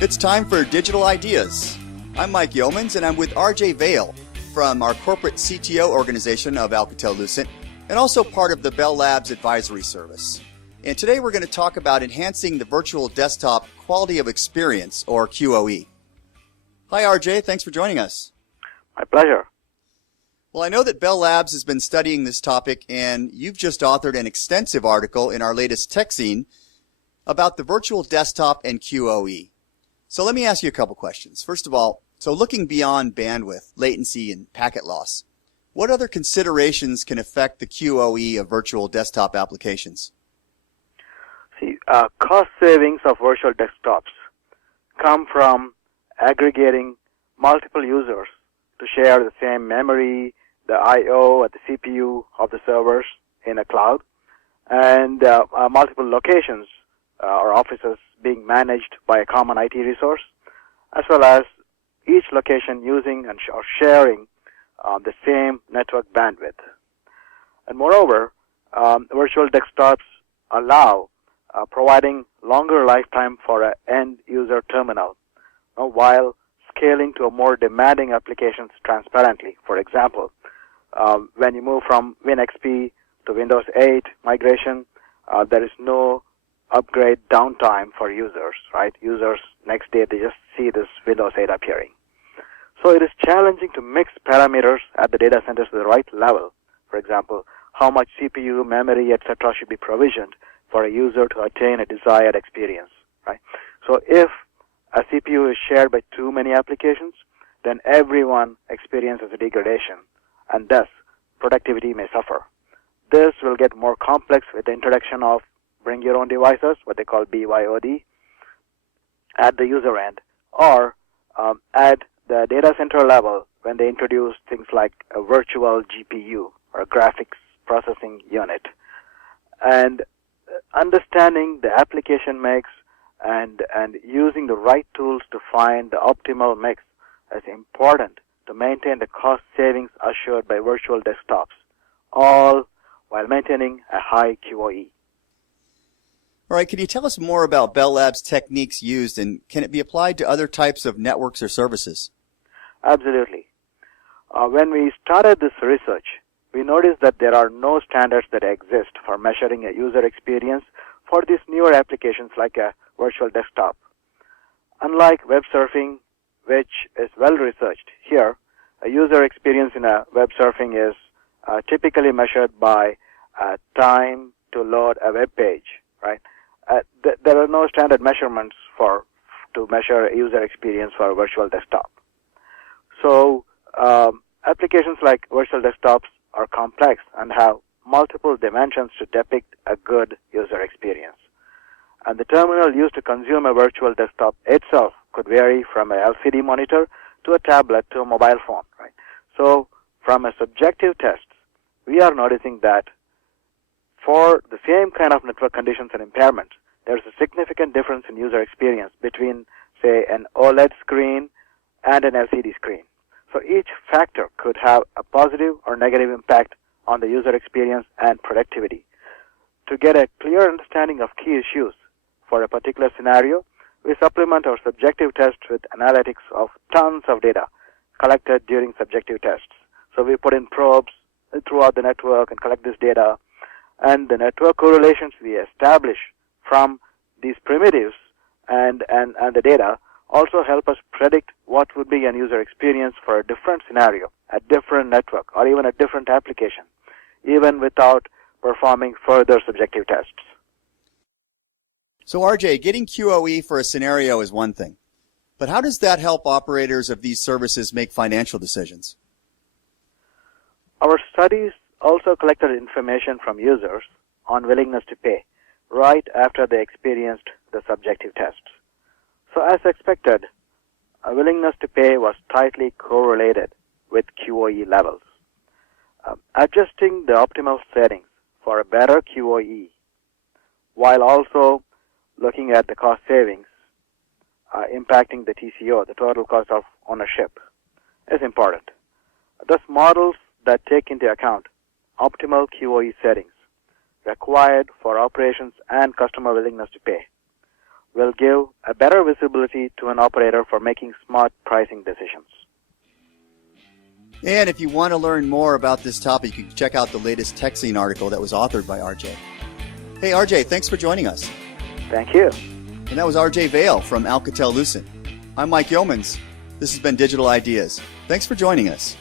It's time for Digital Ideas. I'm Mike Yeomans, and I'm with RJ Vale from our corporate CTO organization of Alcatel-Lucent, and also part of the Bell Labs advisory service. And today we're going to talk about enhancing the virtual desktop quality of experience, or QoE. Hi RJ, thanks for joining us. My pleasure. Well, I know that Bell Labs has been studying this topic, and you've just authored an extensive article in our latest tech zine about the virtual desktop and QoE. So let me ask you a couple questions. First of all, so looking beyond bandwidth, latency, and packet loss, what other considerations can affect the QoE of virtual desktop applications? See, cost savings of virtual desktops come from aggregating multiple users to share the same memory, the I/O, and the CPU of the servers in a cloud, and multiple locations or offices being managed by a common IT resource, as well as each location using and or sharing the same network bandwidth. And moreover, virtual desktops allow providing longer lifetime for an end user terminal while scaling to a more demanding applications transparently. For example, when you move from WinXP to Windows 8 migration, there is no upgrade downtime for users, right? Users next day, they just see this Windows 8 appearing. So it is challenging to mix parameters at the data centers to the right level. For example, how much CPU, memory, etc. should be provisioned for a user to attain a desired experience, right? So if a CPU is shared by too many applications, then everyone experiences a degradation, and thus productivity may suffer. This will get more complex with the introduction of bring your own devices, what they call BYOD, at the user end, or at the data center level when they introduce things like a virtual GPU or graphics processing unit. And understanding the application mix and using the right tools to find the optimal mix is important to maintain the cost savings assured by virtual desktops, all while maintaining a high QoE. All right, can you tell us more about Bell Labs techniques used, and can it be applied to other types of networks or services? Absolutely. When we started this research, we noticed that there are no standards that exist for measuring a user experience for these newer applications like a virtual desktop. Unlike web surfing, which is well researched, here a user experience in a web surfing is typically measured by time to load a web page, right? There are no standard measurements to measure a user experience for a virtual desktop. So applications like virtual desktops are complex and have multiple dimensions to depict a good user experience. And the terminal used to consume a virtual desktop itself could vary from an LCD monitor to a tablet to a mobile phone, right? So from a subjective test, we are noticing that for the same kind of network conditions and impairments, there's a significant difference in user experience between, say, an OLED screen and an LCD screen. So each factor could have a positive or negative impact on the user experience and productivity. To get a clear understanding of key issues for a particular scenario, we supplement our subjective tests with analytics of tons of data collected during subjective tests. So we put in probes throughout the network and collect this data, and the network correlations we establish from these primitives and the data also help us predict what would be an user experience for a different scenario, a different network, or even a different application, even without performing further subjective tests. So RJ, getting QoE for a scenario is one thing, but how does that help operators of these services make financial decisions? Our studies also collected information from users on willingness to pay right after they experienced the subjective tests. So as expected, a willingness to pay was tightly correlated with QoE levels. Adjusting the optimal settings for a better QoE while also looking at the cost savings impacting the TCO, the total cost of ownership, is important. Thus, models that take into account optimal QoE settings required for operations and customer willingness to pay will give a better visibility to an operator for making smart pricing decisions. And if you want to learn more about this topic, you can check out the latest TechZine article that was authored by RJ. Hey, RJ, thanks for joining us. Thank you. And that was RJ Vale from Alcatel-Lucent. I'm Mike Yeomans. This has been Digital Ideas. Thanks for joining us.